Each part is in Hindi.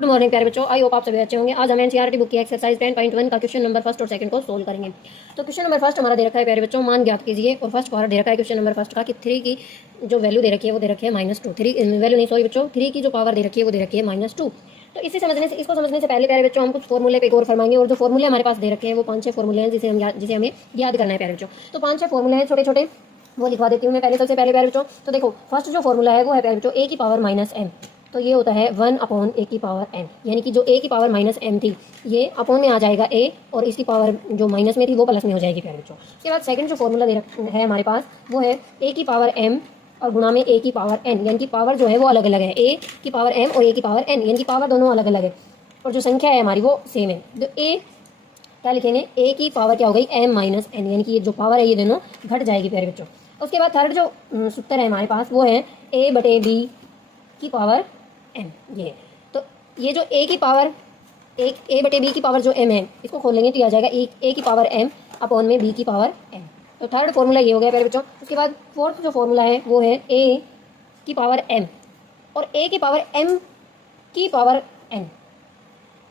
गुड मॉर्निंग प्यारे बच्चों, आई होप आप सभी अच्छे होंगे। आज हम एनसीईआरटी बुक की एक्सरसाइज 10.1 का क्वेश्चन नंबर फर्स्ट और सेकंड को सोल्व करेंगे। तो क्वेश्चन नंबर फर्स्ट हमारा दे रखा है प्यारे बच्चों, मान ज्ञात कीजिए। और फर्स्ट पार्ट दे रखा है क्वेश्चन नंबर फर्स्ट का कि 3 की जो वैल्यू दे रखी है वो दे रखी है -2। 3 वैल्यू नहीं, सॉरी बच्चों, 3 की जो पावर दे रखी है वो दे रखी है -2। तो इसको समझने से पहले प्यारे बच्चों हम कुछ फॉर्मूले पे गौर फरमाएंगे। और जो फॉर्मूले हमारे पास दे रखे हैं वो 5-6 फॉर्मूले हैं जिसे हमें याद करना है प्यारे बच्चों। तो 5-6 फॉर्मूले हैं छोटे छोटे, वो लिखवा देती हूँ मैं पहले। सबसे पहले प्यारे बच्चों तो देखो, फर्स्ट जो फॉर्मूला है वो है प्यारे बच्चों a की पावर -m। तो ये होता है 1/a की पावर m, यानी कि जो a की पावर -m थी ये अपॉन में आ जाएगा a, और इसकी पावर जो माइनस में थी वो प्लस में हो जाएगी प्यारे बच्चों। उसके बाद सेकंड जो फॉर्मूला है हमारे पास वो है a की पावर m और गुणा में a की पावर n, यानी कि पावर जो है वो अलग अलग है। a की पावर m और a की पावर n, यानी कि पावर दोनों अलग अलग है और जो संख्या है हमारी वो सेम है। तो a क्या लिखेंगे, a की पावर क्या हो गई m माइनस n, यानी कि ये जो पावर है ये दोनों घट जाएगी प्यारे बच्चों। उसके बाद थर्ड जो सूत्र है हमारे पास वो है a/b की पावर m। ये तो ये जो a की पावर a/b की पावर जो m है इसको खोल लेंगे तो ये आ जाएगा a की पावर m अपॉन में b की पावर m। तो थर्ड फॉर्मूला ये हो गया प्यारे बच्चों। उसके बाद फोर्थ जो फॉर्मूला है वो है a की पावर m और a की पावर m की पावर n।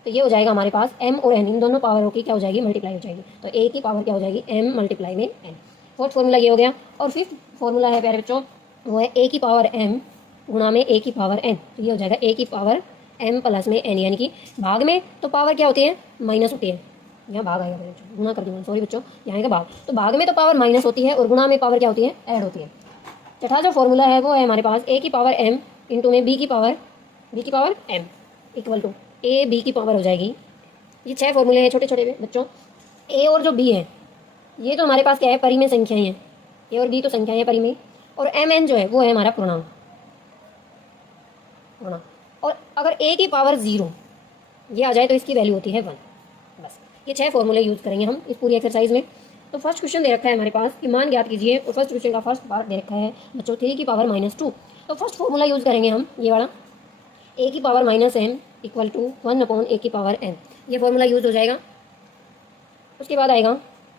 तो ये हो जाएगा हमारे पास m और n, इन दोनों पावरों की क्या हो जाएगी, मल्टीप्लाई हो जाएगी। तो a की पावर क्या हो जाएगी, m मल्टीप्लाई में n। फोर्थ फॉर्मूला ये हो गया। और फिफ्थ फॉर्मूला है प्यारे बच्चों वो है a की पावर m गुणा में a की पावर n। तो ये हो जाएगा a की पावर m प्लस में n, यानी कि भाग में तो पावर क्या होती है, माइनस होती है। यहाँ भाग आएगा बच्चों, गुणा कर दूंगा, सॉरी बच्चों, यहाँ का भाग। तो भाग में तो पावर माइनस होती है और गुणा में पावर क्या होती है, ऐड होती है। चौथा जो फॉर्मूला है वो है हमारे पास a की पावर m इंटू में b की power m equal to a b की पावर हो जाएगी। ये 6 फॉर्मूले हैं छोटे छोटे बच्चों। a और जो b है ये तो हमारे पास क्या है, परिमेय संख्याएं हैं। a और b तो संख्याएं हैं परिमेय, और m n जो है वो है हमारा पूर्णांक। और अगर a की पावर 0 ये आ जाए तो इसकी वैल्यू होती है 1। बस ये 6 फॉर्मूले यूज़ करेंगे हम इस पूरी एक्सरसाइज में। तो फर्स्ट क्वेश्चन दे रखा है हमारे पास कि मान ज्ञात कीजिए, और फर्स्ट क्वेश्चन का फर्स्ट पार्ट दे रखा है बच्चों 3 की पावर -2। तो फर्स्ट फॉर्मूला यूज़ करेंगे हम ये वाला, a की power -m equal to 1/a की पावर n। ये फॉर्मूला यूज़ हो जाएगा। उसके बाद आएगा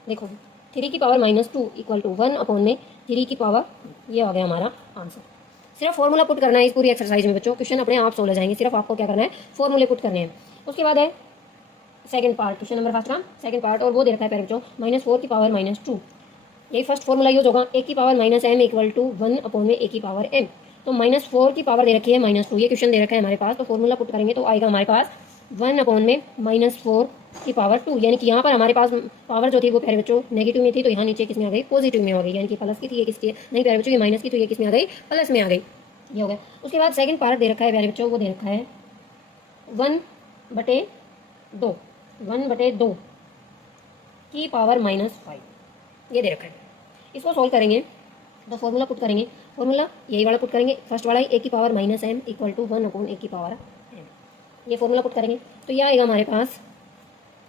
देखो 3 की पावर -2 इक्वल टू 1/में 3 की पावर, ये आ गया हमारा आंसर। सिर्फ फॉर्मूला पुट करना है इस पूरी एक्सरसाइज में बच्चों, क्वेश्चन अपने आप सोल्व हो जाएंगे। सिर्फ आपको क्या करना है, फॉर्मूले पुट करने हैं। उसके बाद है second part, question number first का सेकंड पार्ट, और वो दे रखा है प्यारे बच्चों -4 की पावर -2। यही फर्स्ट फॉर्मूला यूज होगा, a की पावर -m इक्वल टू 1/में a की पावर m। तो -4 की पावर दे रखी है -2, ये क्वेश्चन दे रखा है हमारे पास। तो फॉर्मूला पुट करेंगे तो आएगा हमारे पास 1/में -4 की पावर 2, यानी कि यहाँ पर हमारे पास पावर जो थी वो प्यारे बच्चों नेगेटिव में थी, तो यहाँ नीचे किसमें आ गई, पॉजिटिव में हो गई, यानी कि प्लस की थी ये किसकी नहीं प्यारे बच्चों, ये माइनस की, तो ये किसमें आ गई, प्लस में आ गई। ये हो गया। उसके बाद सेकंड पार्ट दे रखा है प्यारे बच्चों, वो दे रखा है 1/2 की पावर -5, ये दे रखा है। इसको सोल्व करेंगे तो फॉर्मूला पुट करेंगे, फॉर्मूला यही वाला पुट करेंगे, फर्स्ट वाला ही a की power -m equal to 1/a की पावर m। ये फॉर्मूला पुट करेंगे तो ये आएगा हमारे पास।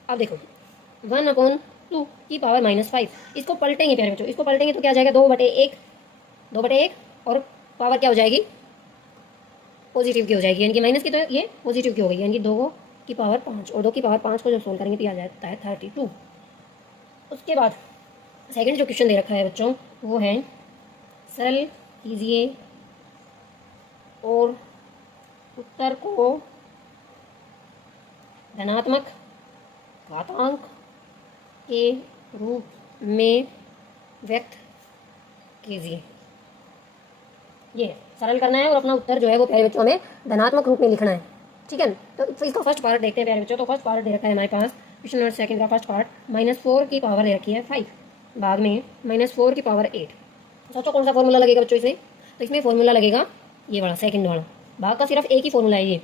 अब देखो 1/2 की पावर -5, इसको पलटेंगे प्यारे बच्चों, इसको पलटेंगे तो क्या आ जाएगा, 2/1 और पावर क्या हो जाएगी, पॉजिटिव की हो जाएगी, यानी कि माइनस की तो ये पॉजिटिव की हो गई, यानी कि 2 की पावर 5, और 2 की पावर 5 को जब सोल्व करेंगे तो आ जाता है 32। उसके बाद सेकंड जो क्वेश्चन दे रखा है बच्चों वो है सरल कीजिए और उत्तर को धनात्मक घातांक के रूप में व्यक्त कीजिए। ये सरल करना है और अपना उत्तर जो है वो प्यारे बच्चों हमें धनात्मक रूप में लिखना है, ठीक है। तो इसका फर्स्ट पार्ट देखते हैं प्यारे बच्चों। तो फर्स्ट पार्ट दे रखा है हमारे पास क्वेश्चन नंबर सेकंड का फर्स्ट पार्ट, -4 की पावर दे रखी है 5, भाग में -4 की पावर 8। सोचो कौन सा फॉर्मूला लगेगा बच्चों इसमें, तो इसमें फॉर्मूला लगेगा ये वाला सेकंड वाला, भाग का सिर्फ एक ही फॉर्मूला है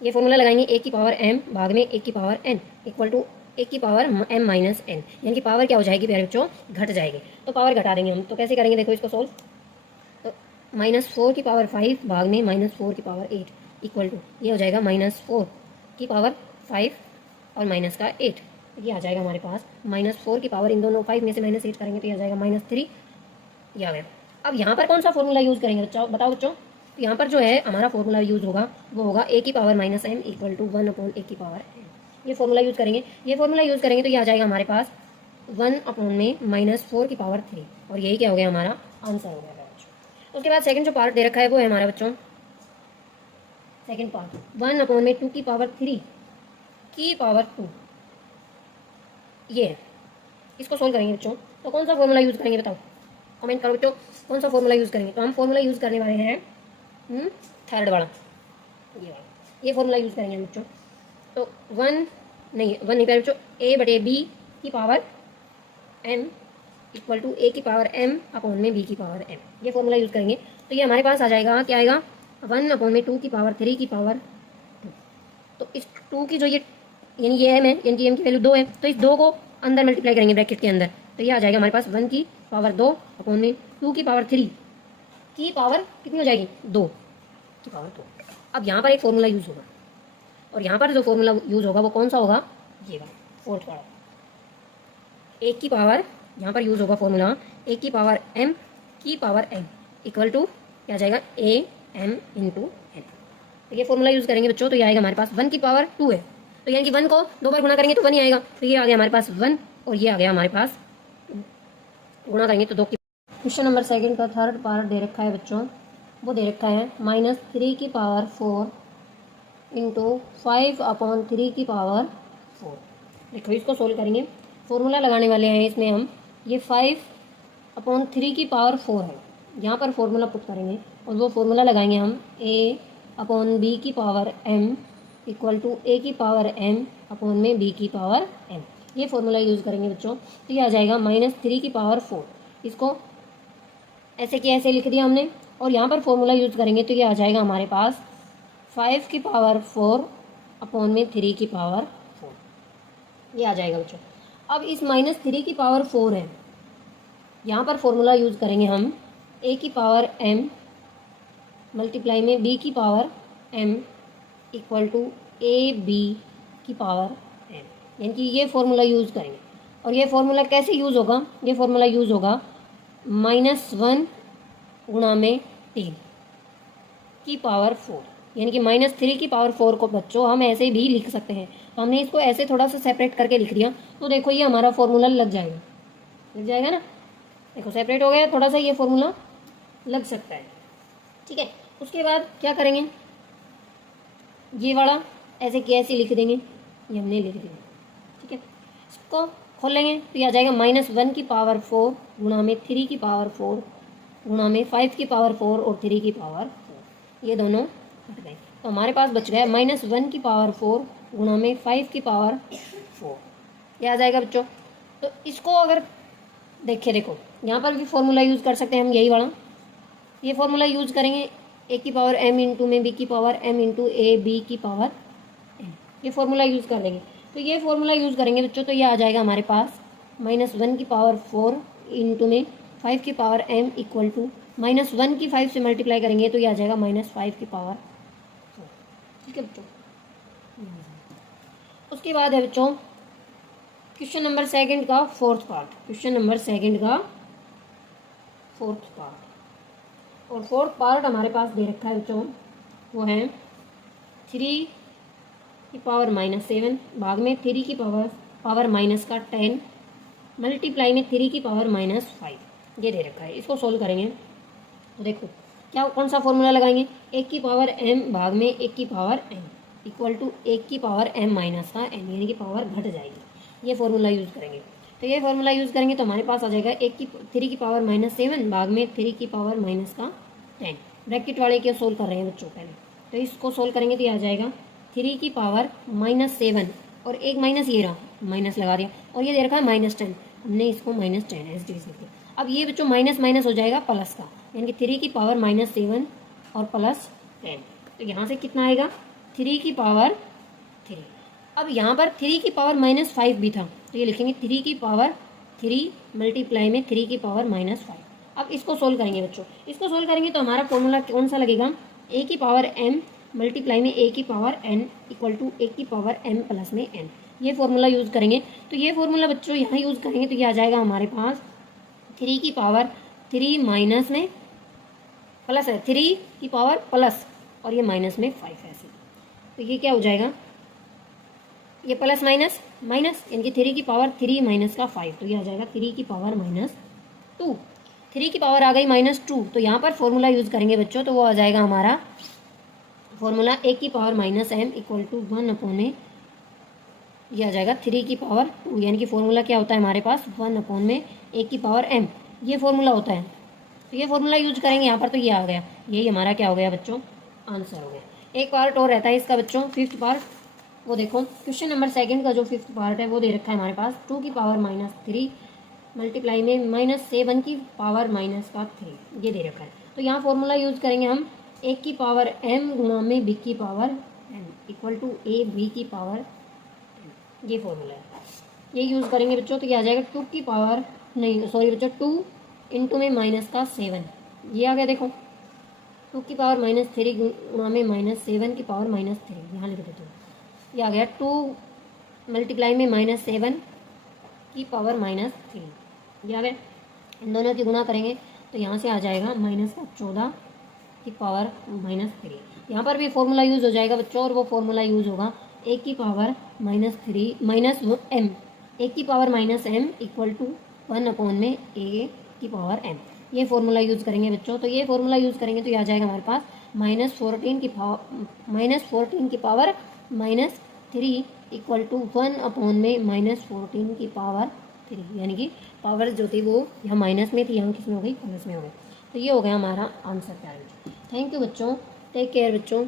ये फॉर्मूला लगाएंगे a की पावर m भाग में a की power n equal to a की पावर m माइनस n, यानी कि पावर क्या हो जाएगी प्यारे बच्चों, घट जाएगी। तो पावर घटा देंगे हम, तो कैसे करेंगे देखो इसको सोल्व। तो -4 की पावर 5 भाग में -4 की पावर 8 इक्वल टू ये हो जाएगा -4 की पावर 5 और माइनस का 8, ये आ जाएगा हमारे पास -4 की पावर, इन दोनों 5 में से -8 करेंगे तो ये आ जाएगा -3, ये आ गया। अब यहाँ पर कौन सा फॉर्मूला यूज़ करेंगे बच्चों, बताओ बच्चों। तो यहाँ पर जो है हमारा फॉर्मूला यूज़ होगा वो होगा a की power -m equal to 1/a की पावर n। ये फॉर्मूला यूज़ करेंगे, ये फॉर्मूला यूज़ करेंगे तो ये आ जाएगा हमारे पास 1/में -4 की पावर 3, और यही क्या हो गया, हमारा आंसर हो गया बच्चों। उसके बाद सेकंड जो पार्ट दे रखा है वो है हमारा बच्चों सेकेंड पार्ट, 1/2 की पावर 2 ये है। इसको सोल्व करेंगे बच्चों, तो कौन सा फॉर्मूला यूज़ करेंगे बताओ, कमेंट करो बच्चों, कौन सा फॉर्मूला यूज़ करेंगे। तो हम फॉर्मूला यूज़ करने वाले हैं थर्ड वाला, ये फॉर्मूला यूज़ करेंगे बच्चों। तो 1 नहीं प्यारे बच्चों, a/b की power m equal to a की पावर m अपॉन में b की पावर m, ये फॉर्मूला यूज़ करेंगे। तो ये हमारे पास आ जाएगा, क्या आएगा, 1/2 की पावर 3 की पावर 2। तो इस 2 की जो ये यानी ये m है, यानी कि m की वैल्यू 2 है, तो इस 2 को अंदर मल्टीप्लाई करेंगे ब्रैकेट के अंदर, तो ये आ जाएगा हमारे पास 1 की पावर 2 अपॉन में 2 की पावर 3 की पावर कितनी हो जाएगी, 2 की पावर 2। अब यहाँ पर एक फॉर्मूला यूज़ होगा, और यहाँ पर जो फॉर्मूला यूज़ होगा वो कौन सा होगा, ये वाला फोर्थ वाला। एक की पावर यहाँ पर यूज़ होगा फॉर्मूला, एक की पावर m की पावर n इक्वल टू क्या आ जाएगा, a m इंटू n। तो ये फॉर्मूला यूज़ करेंगे बच्चों, तो ये आएगा हमारे पास 1 की पावर 2 है, तो यानी कि 1 को 2 बार गुणा करेंगे तो 1 ही आएगा। तो ये आ गया हमारे पास 1, और ये आ गया हमारे पास, गुणा करेंगे तो 2 की। क्वेश्चन नंबर सेकंड का थर्ड पार्ट दे रखा है बच्चों, वो दे रखा है -3 की पावर 4 इंटू 5/3 की पावर 4। देखो इसको सोल्व करेंगे, फॉर्मूला लगाने वाले हैं इसमें हम, ये 5/3 की पावर 4 है, यहाँ पर फॉर्मूला पुट करेंगे और वो फॉर्मूला लगाएंगे हम a/b की power m equal to a की पावर m अपॉन में b की पावर m, ये फॉर्मूला यूज़ करेंगे बच्चों। तो ये आ जाएगा -3 की पावर 4, इसको ऐसे कि ऐसे लिख दिया हमने, और यहाँ पर फॉर्मूला यूज़ करेंगे तो ये आ जाएगा हमारे पास 5 की पावर 4 अपॉन में 3 की पावर 4, ये आ जाएगा बच्चों। अब इस -3 की पावर 4 है, यहाँ पर फॉर्मूला यूज़ करेंगे हम a की पावर m मल्टीप्लाई में b की power m equal to ab की पावर m, यानी कि ये फॉर्मूला यूज़ करेंगे। और ये फॉर्मूला कैसे यूज़ होगा, ये फॉर्मूला यूज़ होगा -1 गुणा में 3 की पावर 4, यानी कि -3 की पावर 4 को बच्चों हम ऐसे भी लिख सकते हैं। तो हमने इसको ऐसे थोड़ा सा सेपरेट करके लिख दिया, तो देखो ये हमारा फॉर्मूला लग जाएगा ना, देखो सेपरेट हो गया, थोड़ा सा ये फॉर्मूला लग सकता है, ठीक है। उसके बाद क्या करेंगे, ये वाला ऐसे कैसे लिख देंगे, ये हमने लिख दिया, ठीक है। इसको खोल लेंगे तो ये आ जाएगा -1 की पावर 4 गुणा में 3 की पावर 4 गुणा में 5 की पावर 4 और 3 की पावर 4, ये दोनों हट गए, तो हमारे पास बच गया -1 की पावर 4 गुणा में 5 की पावर 4, ये आ जाएगा बच्चों। तो इसको अगर देखो यहाँ पर भी फॉर्मूला यूज़ कर सकते हैं हम, यही वाला, ये फॉर्मूला यूज़ करेंगे, a की पावर m इंटू में b की power m into a b की पावर m, ये फॉर्मूला यूज़ कर लेंगे। तो ये फॉर्मूला यूज़ करेंगे बच्चों, तो ये आ जाएगा हमारे पास -1 की पावर 4 इंटू में 5 की पावर m इक्वल टू -1 की 5 से मल्टीप्लाई करेंगे तो ये आ जाएगा -5 की पावर 4, ठीक है बच्चों। उसके बाद है बच्चों क्वेश्चन नंबर सेकंड का fourth part, question number second का फोर्थ पार्ट, और फोर्थ पार्ट हमारे पास दे रखा है बच्चों, वो है 3 की पावर -7 भाग में 3 की पावर माइनस का 10 मल्टीप्लाई में 3 की पावर -5, ये दे रखा है। इसको सोल्व करेंगे तो देखो क्या, कौन सा फॉर्मूला लगाएंगे, 1 की पावर m भाग में 1 की पावर m इक्वल टू 1 की पावर m माइनस का n, यानी कि पावर घट जाएगी, ये फॉर्मूला यूज़ करेंगे। तो ये फॉर्मूला यूज़ करेंगे तो हमारे पास आ जाएगा 3 की पावर -7 भाग में 3 की पावर माइनस का 10, ब्रैकेट वाले के सोल्व कर रहे हैं बच्चों पहले, तो इसको सोल्व करेंगे तो ये आ जाएगा 3 की पावर -7 और एक माइनस ये रहा, माइनस लगा दिया, और ये दे रखा है -10, हमने इसको -10 एस डी लिख दिया। अब ये बच्चों माइनस माइनस हो जाएगा प्लस का, यानी कि 3 की पावर -7 और प्लस 10, तो यहाँ से कितना आएगा 3 की पावर 3। अब यहाँ पर 3 की पावर -5 भी था, तो ये लिखेंगे 3 की पावर 3 मल्टीप्लाई में 3 की पावर -5। अब इसको सोल्व करेंगे बच्चों, इसको सोल्व करेंगे तो हमारा फॉर्मूला कौन सा लगेगा, a की पावर m मल्टीप्लाई में a की पावर n इक्वल टू 1 की पावर m प्लस में n, ये फॉर्मूला यूज़ करेंगे। तो ये फॉर्मूला बच्चों यहाँ यूज़ करेंगे तो ये आ जाएगा हमारे पास 3 की पावर 3 माइनस में प्लस है, 3 की पावर प्लस और ये माइनस में 5 ऐसे, तो ये क्या हो जाएगा, ये प्लस माइनस माइनस, यानी कि 3 की पावर 3 माइनस का 5, तो ये आ जाएगा 3 की पावर -2, 3 की पावर आ गई -2, तो यहाँ पर फॉर्मूला यूज़ करेंगे बच्चों तो वो आ जाएगा हमारा फॉर्मूला ए की power minus M equal to 1 upon में ये आ जाएगा 3 की पावर 2, यानी कि फॉर्मूला क्या होता है हमारे पास 1 अपॉन में ए की पावर एम, ये फॉर्मूला होता है। तो ये फॉर्मूला यूज करेंगे यहाँ पर, तो ये आ गया, यही हमारा क्या हो गया बच्चों, आंसर हो गया। एक पार्ट और रहता है इसका बच्चों, फिफ्थ पार्ट, वो देखो क्वेश्चन नंबर सेकंड का जो फिफ्थ पार्ट है वो दे रखा है हमारे पास 2 की पावर माइनस 3 मल्टीप्लाई में -7 की पावर माइनस का 3, ये दे रखा है। तो यहाँ फॉर्मूला यूज करेंगे हम ए की पावर एम गुणा में बी की power M equal to A B की पावर, ये फॉर्मूला है, ये यूज़ करेंगे बच्चों। तो ये आ जाएगा 2 की पावर, नहीं सॉरी बच्चों, 2 इंटू में माइनस का 7, ये आ गया देखो 2 की पावर -3 गुणा में -7 की पावर -3, यहाँ लिख देते हो, ये आ गया 2 मल्टीप्लाई में -7 की पावर -3, ये आ गया। इन दोनों की गुणा करेंगे तो यहाँ से आ जाएगा -14 की पावर -3, यहाँ पर भी फॉर्मूला यूज़ हो जाएगा बच्चों, और वो फॉर्मूला यूज़ होगा ए की पावर -3 माइनस एम, ए की power -m equal to 1 upon में ए की पावर m, ये फॉर्मूला यूज़ करेंगे बच्चों। तो ये फॉर्मूला यूज़ करेंगे तो ये आ जाएगा हमारे पास -14 की पावर -3 इक्वल टू 1 अपॉन में -14 की पावर 3, यानी कि पावर जो थी वो यहाँ माइनस में थी, यहाँ किस में हो गई, प्लस में हो गई। तो ये हो गया हमारा आंसर प्यारे बच्चों। थैंक यू बच्चों, टेक केयर बच्चों।